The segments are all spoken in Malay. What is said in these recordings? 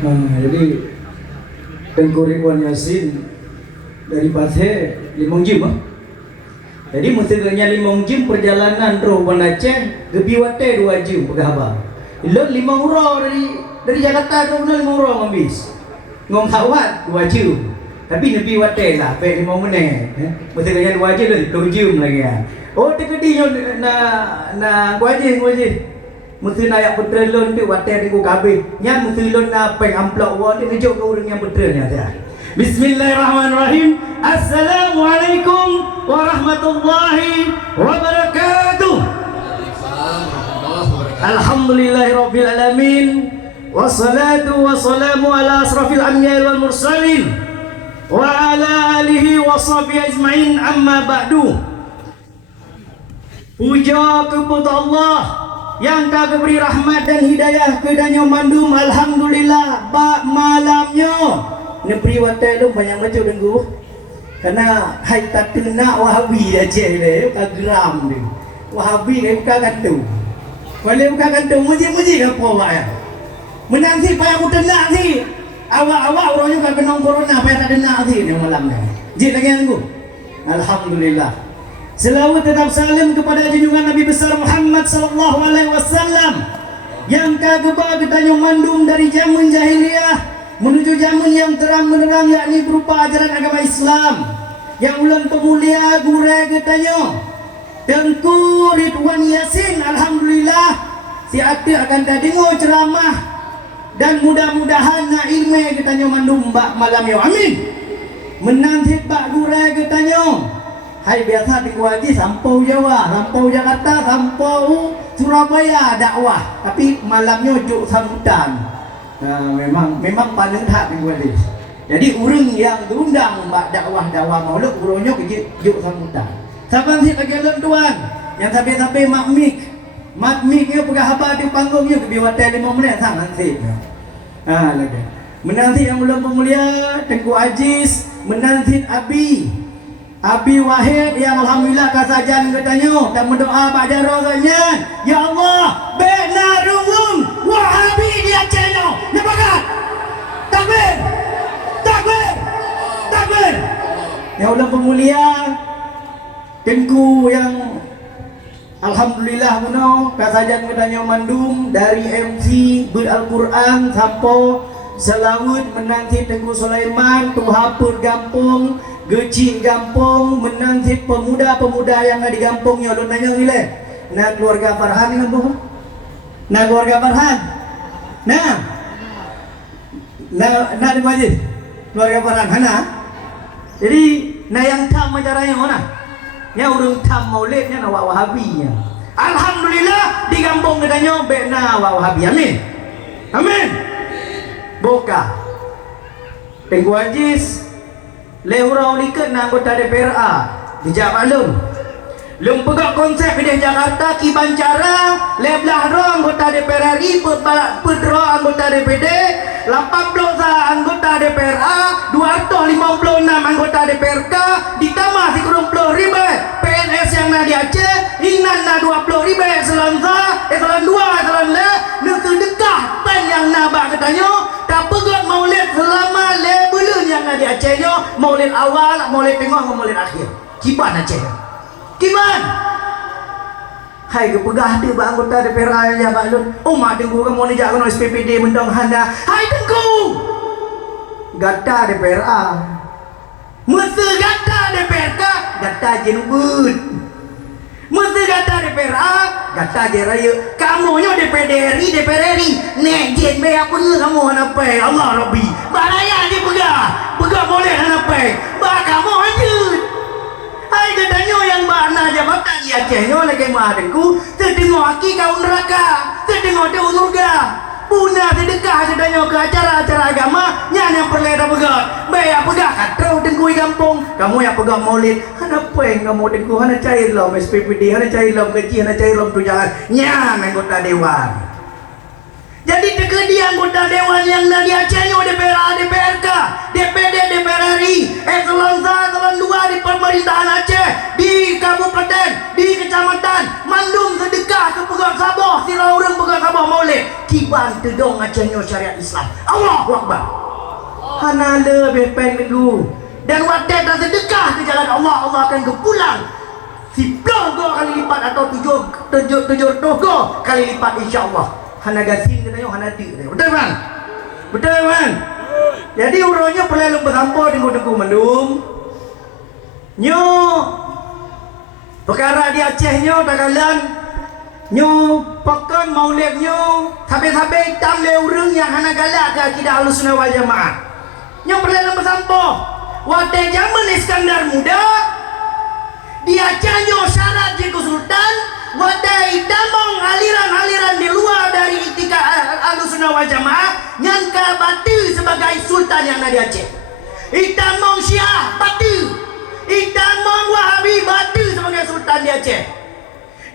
Jadi Tengku Ridwan Yasin dari Pathe 5 jam Jadi mesti dengan 5 jam perjalanan roh Aceh ke Biwate 2 jam pegahaba. Ilon 5 hurau dari Jakarta ke 5 hurau ngambis. Ngom Hawat 2 jam. Tapi Nabi Wate lah, baik 5 minit. Mesti dengan 2 jam lagi, 2 jam lagi ya. Oh, tekadinya na wajib. Mesti nak betrelon tu Wate di ku kabeh. Nya mesti lon na peng amplop wa dia ngejuk ke urang yang betrelnya dia. Bismillahirrahmanirrahim. Assalamualaikum warahmatullahi wabarakatuh. Alhamdulillahirabbil alamin. Wassalatu wassalamu ala asrafil anbiya'i wal mursalin wa ala alihi washabihi ajmain, amma ba'du. Puja kepada Allah yang tak beri rahmat dan hidayah ke Danau Mandum. Alhamdulillah, bak malamnya negeri Wate lu banyak macam denggu. Karena hai tak kena Wahabi aja le, ka geram dia. Wahabi le bukan kantu. Wale bukan kantu, muji-muji apa awak ya? Menang si payah aku tenang si. Awak-awak orangnya kan kena corona payah tak tenang si ni malam ni. Jid lagi denggu. Alhamdulillah. Selawat tetap salam kepada junjungan Nabi besar Muhammad sallallahu alaihi wasallam yang kageba ke Tanjung Mandum dari zaman jahiliyah menuju zaman yang terang menerang, yakni berupa ajaran agama Islam yang ulang pemulia gure ke Tanjung Tengku Ridwan Yasin. Alhamdulillah si aktif akan dengar ceramah dan mudah-mudahan na ilmu ke Tanjung Mandum malam yo. Amin. Menanti bak gure ke Tanjung. Hai biasa di Haji sampau Jawa, sampau Jakarta, sampau Surabaya dakwah. Tapi malamnya juk sambutan. Memang paling tak di Haji. Jadi urang yang diundang mbak dakwah maulud urangnya ke juk sambutan. Saban si lagi tuan yang sampai mak miknya pegah haba di panggungnya ke Biwate 5 menit sangat sih. Lagi. Menanti yang belum pemulia Tengku Aziz, menanti Abi Wahid yang alhamdulillah kasajan katanya dan mendoa pada rozanya, ya Allah benarung Wahabi dia channel nabakat takbir ya Allah pemulia Tengku yang alhamdulillah kuno kasajan katanya Mandum dari MC ber Al-Quran sampai selawut menanti Tengku Sulaiman tuhapur gampung Gecik gampung menanti pemuda-pemuda yang ada di gampungnya. Lu nanya gile. Nah keluarga Farhan ni gampung. Nah keluarga Farhan. Nah di majlis. Keluarga Farhan hana. Jadi nah yang tam acaranya mana? Yang urang tam maulidnya na Wahabinya. Alhamdulillah di gampung katanya bena Wahabi. Amin. Amin. Boka. Tengku Aziz Lehurau liket na anggota DPRA di Jabalun. Lung pegak konsep di Jakarta Kibancara, leblah ro anggota DPR RI, pedro anggota DPD, 80 anggota DPRA, 256 anggota DPRK, ditambah 30 ribu PNS yang na di Aceh, inan na 20 ribu eselon 2, eselon le, nusu dekah pen yang na bak katanya, tak pegat maulid selama lebelun yang na di Acehnya, maulid awal, maulid tengah, maulid akhir. Cipan Aceh. Kiman? Hai kepegah dia bak anggota DPR ya bak lun. Oh mak tengku kamu ni jak kono SPPD mendong handa. Hai tengku. Gata DPR. Mesti gata DPR ka, gata jenubut. Mesti gata DPR, gata jeraya. Kamu nyo DPD RI, DPR RI. Nek jen be apa ni kamu hanape? Allah Rabbi. Baraya dia pegah boleh hanape. Ba kamu anjut. Hai katanya yang mana jabatan di Acehnya lagi mahadengku terdengar aki kau neraka terdengar dia surga punah sedekah katanya ke acara-acara agama yang perleda pegat bayar pegat katau dengku kampung kamu yang pegang maulid kenapa yang kamu dengku hana cair lom SPPD hana cair lom gaji hana cair lom tunjangan nyan anggota dewan. Jadi tegedi anggota dewan yang dari Acehnya DPR, DPRK, DPD, DPR RI, eselon 1, eselon 2 di pemerintahan Aceh, di kabupaten, di kecamatan, Mandum sedekah ke pegang Sabah, sila orang pegang Sabah maulid. kewajiban tedong acanyo syariat Islam. Allahu Akbar. Hana le bepen kedu. Dan wadah dan sedekah ke jalan Allah, Allah akan kepulang 10 kali lipat atau 7 kali lipat insya-Allah. Hana gasin katanya hana di. Betul kan? Betul kan? Jadi uronya perlu bersampo dengan tengku mandum. Nyo perkara di Aceh nyo tagalan nyo pekan maulid nyo sampai-sampai hitam le urang yang hana galak ke akidah Ahlussunnah wal Jamaah. Nyo perlu bersampo. Waktu zaman Iskandar Muda dia canyo syarat di Sultan. Waktu itamong aliran-aliran di luar dari itikad Ahlussunnah wal Jamaah nyangka batu sebagai sultan yang ada di Aceh. Itamong Syiah batu, itamong Wahabi batu sebagai sultan di Aceh.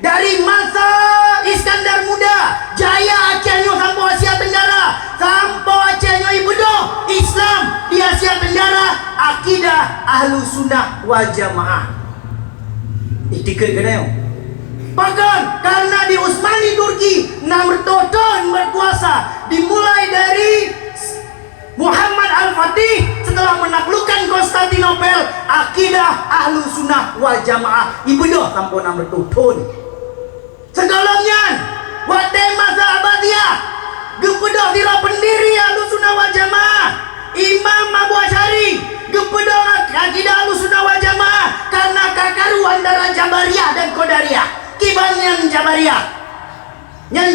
Dari masa Iskandar Muda jaya Aceh sampai Asia Tenggara, sampai Aceh ibudo Islam di Asia Tenggara, akidah Ahlussunnah wal Jamaah. Itikad kena. Bahkan karena di Utsmani Turki 600 tahun berkuasa, dimulai dari Muhammad Al-Fatih setelah menaklukkan Konstantinopel, akidah Ahlussunnah wal Jamaah ibudo sampai 600 tahun. Segalanya waktu masa Abbasiyah gepedah dira pendiri Ahlussunnah wal Jamaah Imam Abu Asy'ari gepedah akidah Ahlussunnah wal Jamaah karena kakaru antara Jabariyah dan Qadariyah. Kiban yang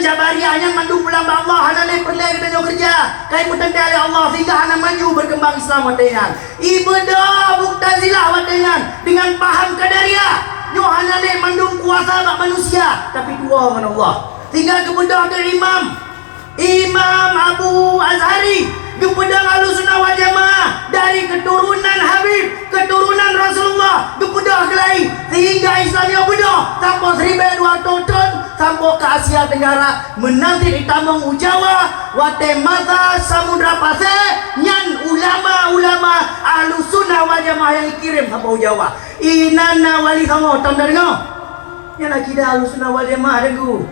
Jabariyah yang mandu pulang ba Allah hana le perle kita kerja kai petanda oleh Allah sehingga hana maju berkembang Islam watengan. Ibadah Mu'tazilah watengan dengan paham Qadariyah nyo hana le mandung kuasa bak manusia tapi dua dengan Allah. Sehingga kebedah dari Imam Abu Azhari kebedah Ahlussunnah wal Jamaah dari keturunan Habib, keturunan Rasulullah kebedah kelai sehingga Islamnya bedah sampai 1200 tahun sampai ke Asia Tenggara menanti itamong Jawa wate masa Samudra Pasir nyan ulama-ulama Ahlussunnah wal Jamaah yang dikirim sampai Jawa. Inana wali songo tam dari ngo. Yang akidah Ahlussunnah wal Jamaah dengku.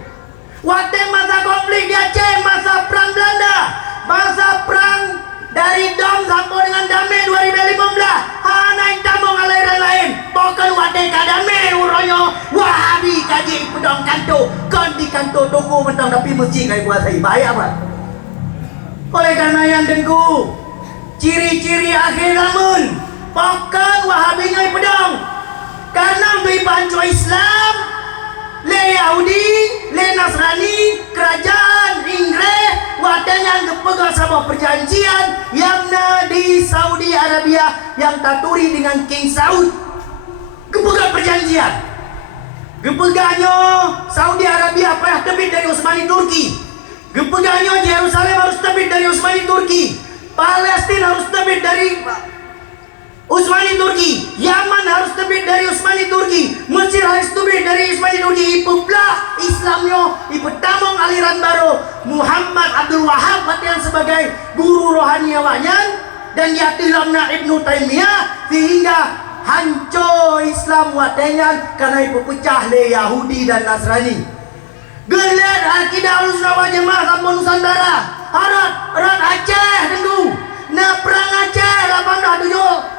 Wate masa konflik di Aceh, masa perang Belanda, masa perang dari Dom sampai dengan Damai 2015. Hana itamong aliran lain. Bukan wate kadame uronyo Wahabi kaji pedang kanto. Kan di kanto toko mentang tapi mesti kai kuasai bahaya apa? Oleh karena yang dengku, ciri-ciri akhir zaman bukan Wahabi nyai pedang. Karena dui panco Islam, le Yahudi, le Nasrani, kerajaan Inggris wadanya kepegang sebuah perjanjian yang di Saudi Arabia yang taturi dengan King Saud. Kepegang perjanjian. Kepegangnya Saudi Arabia pernah terbit dari Utsmani Turki. Kepegangnya Yerusalem harus terbit dari Utsmani Turki. Palestina harus terbit dari Utsmani Turki, Yaman harus terbit dari Utsmani Turki, Mesir harus terbit dari Utsmani Turki. Ipuplah Islamnya, iputamong aliran baru Muhammad Abdul Wahab yang sebagai guru rohani awanyan dan yatilamna Ibnu Taimiyah sehingga hancur Islam watengan karena ipupecah le Yahudi dan Nasrani. Gelar akidah Ahlussunnah wal Jamaah sampai Nusantara, Arat Aceh tenggu. Nah perang Aceh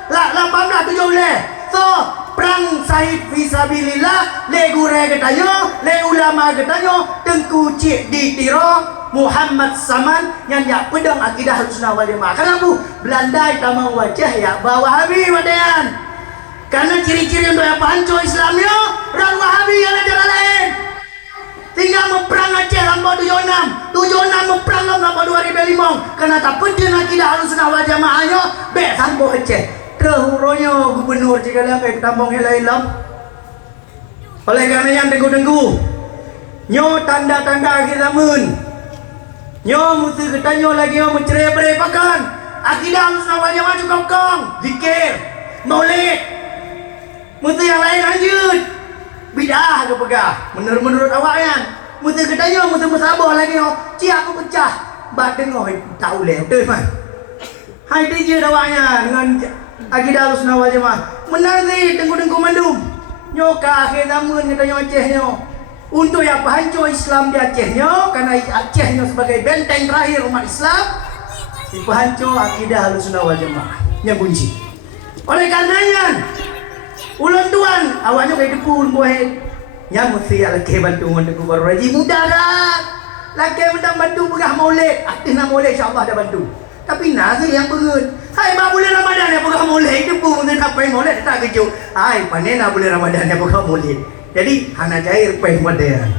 1817 so perang Sahid Fisabilillah le gure ketanyo le ulama ketanyo tengku cik di tiro Muhammad Saman yang ya pedang akidah Ahlussunnah wal Jamaah. Kenapa Belanda tamang wajah ya bawa Wahabi wadean karena ciri-ciri untuk yang panco Islamnya orang Wahabi yang ada lain. Tinggal memperang Aceh sampai 76 memperang sampai 2005 karena tak penting akidah Ahlussunnah wal Jamaahnya be sampai Aceh terhuronya gubernur jika dia kayak tambang lain lam. Oleh karena yang tengku-tengku nyo tanda-tanda akhir zaman nyo mesti kita nyo lagi nyo mencerai pakan akidah Ahlussunnah wal Jamaah cukup kong zikir maulid mesti yang lain lanjut bidah ke pegah menurut awaknya mesti ketanya mesti bersabar lagi cia aku pecah badan ngoi tahu leh betul kan hai dia awaknya dengan akidah Ahlussunnah wal Jamaah menang sih tengku mandum nyoka akhir zaman katanya Aceh nyo Untuk yang penghancur Islam di Acehnya, karena Acehnya sebagai benteng terakhir umat Islam, di penghancur akidah Ahlussunnah wal Jamaah yang kunci. Oleh karenanya, ulun tuan awaknya kayak depun buah yang mesti laki bantu menteguh baru raji mudah dah. Laki bantu pegah maulid, aktif nak maulid insya-Allah dah bantu. Tapi nasi yang bengut. Hai ba bulan Ramadan yang pegah maulid depun dengan apa yang maulid tak kejut. Hai panen nak bulan Ramadan yang pegah maulid. Jadi hana cair peh modern.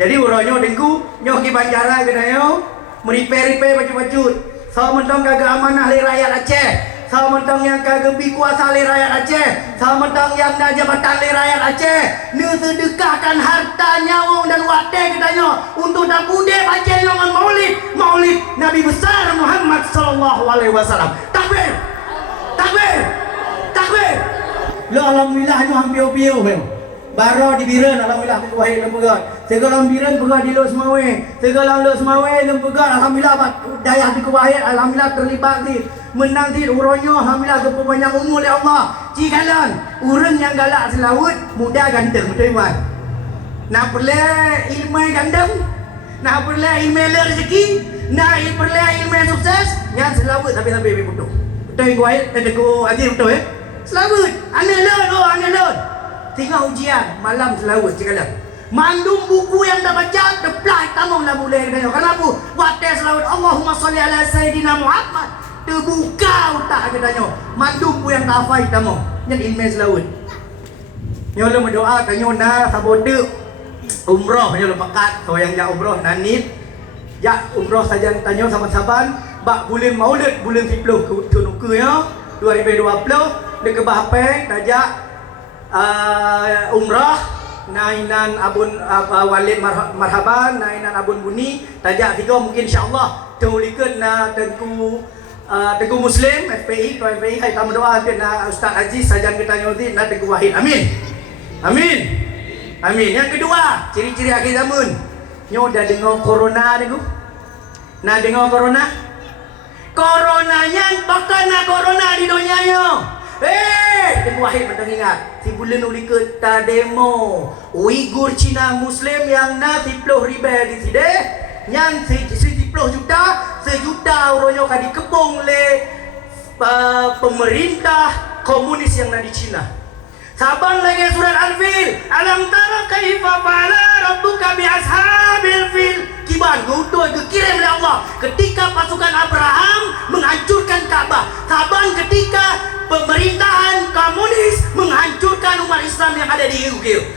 Jadi uronyo dengku nyoh ki banjara gedayo meripe-ripe baju-baju. Sama mentong kagak amanah li rakyat Aceh. Sama mentong yang kagak bi kuasa li rakyat Aceh. Sama mentong yang dah jabatan li rakyat Aceh. Ne sedekahkan harta nyawang dan wate gedayo untuk dak bude Aceh dengan Maulid Nabi besar Muhammad sallallahu alaihi wasallam. Takbir. Takbir. Takbir. Lo alhamdulillah nyo hampir-hampir bang. Baro di Biren, alhamdulillah aku wahid lempegat. Segala Biren pegah di Los Mawe. Segala Los Mawe lempegat, alhamdulillah daya di wahid, alhamdulillah terlibat di menang di uronyo, alhamdulillah kepanjang umur oleh Allah. Cikalan, urang yang galak selaut, muda ganteng, betul kan? Nak perlu ilmu gandeng, nak perlu ilmu rezeki, nak perlu ilmu sukses, yang selaut tapi betul. Betul wahid, teguh aja betul ya. Selaut, ane lon. Tengah ujian malam selawat cikalah. Mandum buku yang dah baca teplak tamam lah boleh kena. Kenapa? Waktu selawat Allahumma sholli ala sayyidina Muhammad. Terbuka utak katanya. Mandum buku yang tak hafal tamam. Yang ilmu selawat. Nyolah berdoa tanya na sabote umrah nyolah pekat so yang jak umrah nanit. Jak umrah saja tanya saban-saban bak bulan Maulid bulan 10 ke ya 2020 dekat Bahapeng tajak umrah nainan abun walid marhaban nainan abun buni tajak tiga mungkin insyaallah teulikeun na tengku muslim FPI tuan FPI hai tamu doa na Ustaz Aziz sajan kita nyoti na tengku wahid amin amin amin. Yang kedua ciri-ciri akhir zaman nyo dah dengar corona niku na dengar coronanya bakal na corona di dunia yo. Tengok wahid mentang ingat si bulan uli kita demo Uyghur Cina Muslim yang na 10 ribu di sini yang 10 juta sejuta orangnya akan dikepung oleh pemerintah komunis yang na di Cina. Saban lagi surat Al-Fil, alam tara kaifa fa'ala rabbuka bi ashabil fil. Kiban gudoy kekirim oleh Allah ketika pasukan Abraham menghancurkan Ka'bah. Saban ketika pemerintahan komunis menghancurkan umat Islam yang ada di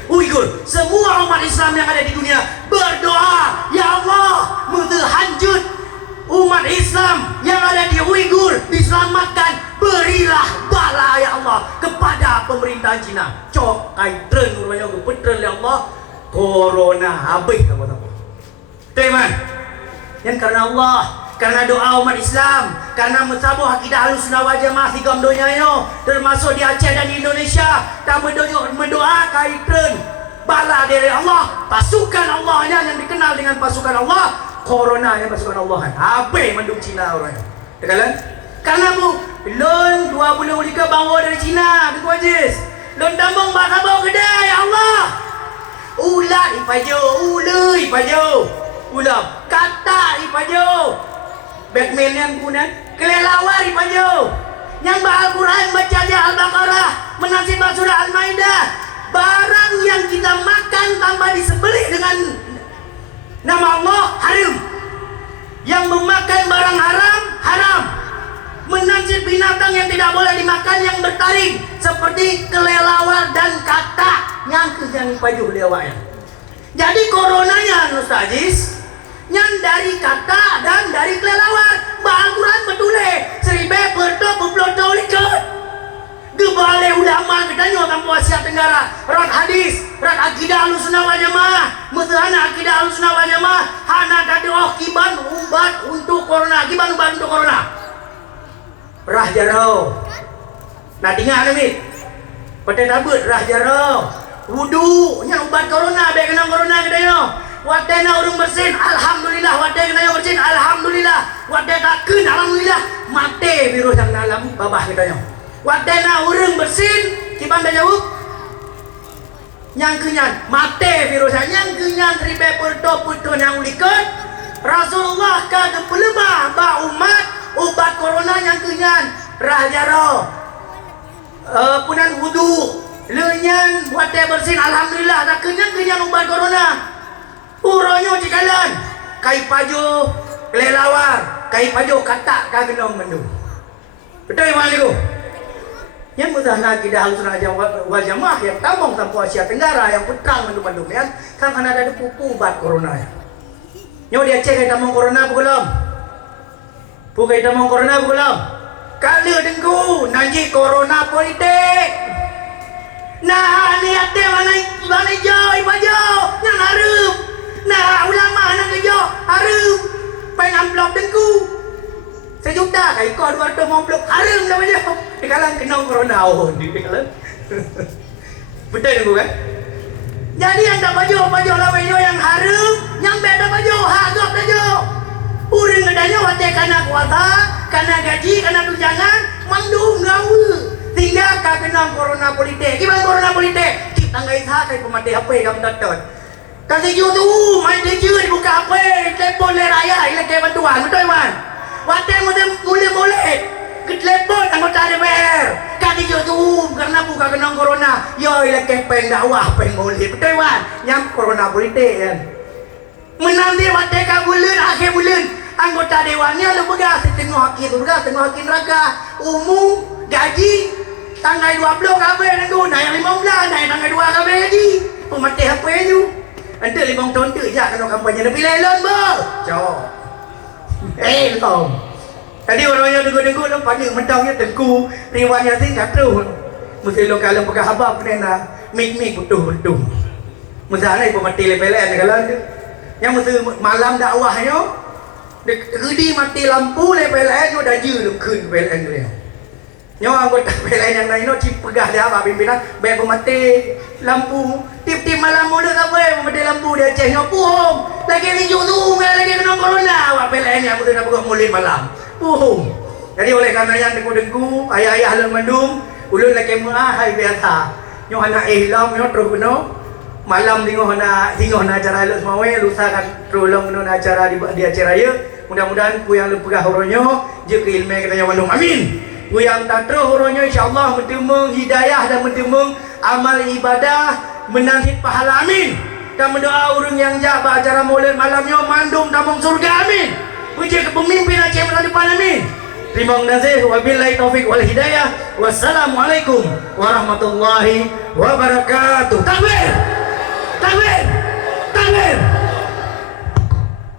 Uyghur. Semua umat Islam yang ada di dunia berdoa, ya Allah, hancur umat Islam yang ada di Uyghur diselamatkan. Berilah bala ya Allah kepada pemerintahan Cina. Cok kai tren urangnya gepetren ya Allah corona habis apa-apa. Teman, yang karena Allah, karena doa umat Islam, karena mensabuh akidah Ahlussunnah wal Jamaah di dunia yo, termasuk di Aceh dan di Indonesia, kita mendoa kaitren bala dari Allah, pasukan Allahnya yang dikenal dengan pasukan Allah, corona yang pasukan Allah. Habis mendung Cina orangnya. Tekalan? Karena bu, lon 2 bulan ulika bawa dari Cina, Tuan Aziz. Lon tambung bahasa bawa kedai, ya Allah. Ulat ipajo, ulai ipajo. Ulam, kata ipajo. Batman yang punan, kelelawar ipajo. Yang Al-Quran baca aja Al-Baqarah, menasib surah Al-Maidah. Barang yang kita makan tambah disembelih dengan nama Allah haram. Yang memakan barang haram, haram. Menasib binatang yang tidak boleh dimakan yang bertaring seperti kelelawar dan katak yang kejang pajuh lewatnya. Jadi coronanya Ustaz Aziz yang dari katak dan dari kelelawar. Al-Quran betuleh seribe berdo beblodol ikut. Gebale ulama katanya tanpa Asia Tenggara. Rat hadis, rat akidah Ahlussunnah wal Jamaah. Mutahana akidah Ahlussunnah wal Jamaah. Hana kata kiban ubat untuk corona, kiban ubat untuk corona. Rah jaro. Nah dengar ni. Pada tabut rah jaro. Wudu nya ubat corona, baik kena corona katanya. Watena urung bersin, alhamdulillah. Watena kena bersin, alhamdulillah. Watena takun, alhamdulillah. Mate virus yang dalam babah katanya. Watena urung bersin, kiban dah jawab. yang kenyan mate virusnya yang kenyan ribe puto yang ulikut Rasulullah kagak pelema ba umat obat corona yang kenyan rahjaro punan wudu lenyan wate bersin alhamdulillah dah kenyan obat corona uronyo cikalan kai pajo kelelawar kai pajo katak kagenong mendu betul maliku yang mudahna kita harus raja wal jamaah yang tamong sampo Asia Tenggara yang putrang mendu yang kan ada pupu obat corona ya nyo dia cek kita tamong corona belum bukai tamong corona belum kali dengku nanti corona politik nah niatnya mana jo ibajo yang harum nah ulama nak jo harum pengen amplop dengku sejuta kai kau 200 amplop harum dah bajo di kalang kena corona di kalang betul dengku kan jadi yang tak baju lawan yang harum yang beda baju hagap aja urang adanya wate kana kuasa kana gaji kana tunjangan mandung gaul tinggal ka kena corona politik gimana corona politik kita ngai tha kai pemati HP kam datot kasi YouTube main DJ buka HP telepon le raya ile ke bantuan betul man wate mulai ke telepon anggota DPR kasi YouTube karena buka kena corona yo ile ke peng dakwah peng mulai betul man nyam corona politik kan menanti wate ka bulan akhir bulan anggota dewannya lu begas tengok haki surga tengok haki neraka umum gaji tanggal 20 KB nunggu naik 15 naik tanggal 2 KB lagi pemati HP tu anda 5 tahun tu je kalau kampanye lebih lelon ber cok belum tadi orang yang dengar-dengar lu pada mentangnya tengku riwayat sing kata mesti lo kalau pakai habab kena mik betul mesti pemati lebih lelon kalau yang mesti malam dakwahnya gede mati lampu le PLN udah je keun PLN dia. Nyo anggota PLN yang lain no cip pegah dia apa pimpinan bae mati lampu tip-tip malam muda apa mati lampu dia ceh nyo puhum lagi rijuk tu lagi kena corona awak PLN yang muda nak buka mulai malam puhum. Jadi oleh karena yang dengku ayah-ayah halun mandum ulun lagi murah hai biasa nyo anak ihlam nyo terus no malam tengok na acara lu semua lusa kan terulung na acara di acara ya mudah-mudahan ku yang lepegah horonyo je ke ilmu katanya mandung amin ku yang tak terus horonyo insyaallah mentemung hidayah dan mentemung amal ibadah menanhid pahala amin dan mendoa urang yang jaga acara maulid malamnya mandung tamong surga amin puji ke pemimpin Aceh masa depan amin terima kasih wabillahi taufik wal hidayah wassalamualaikum warahmatullahi wabarakatuh takbir takbir takbir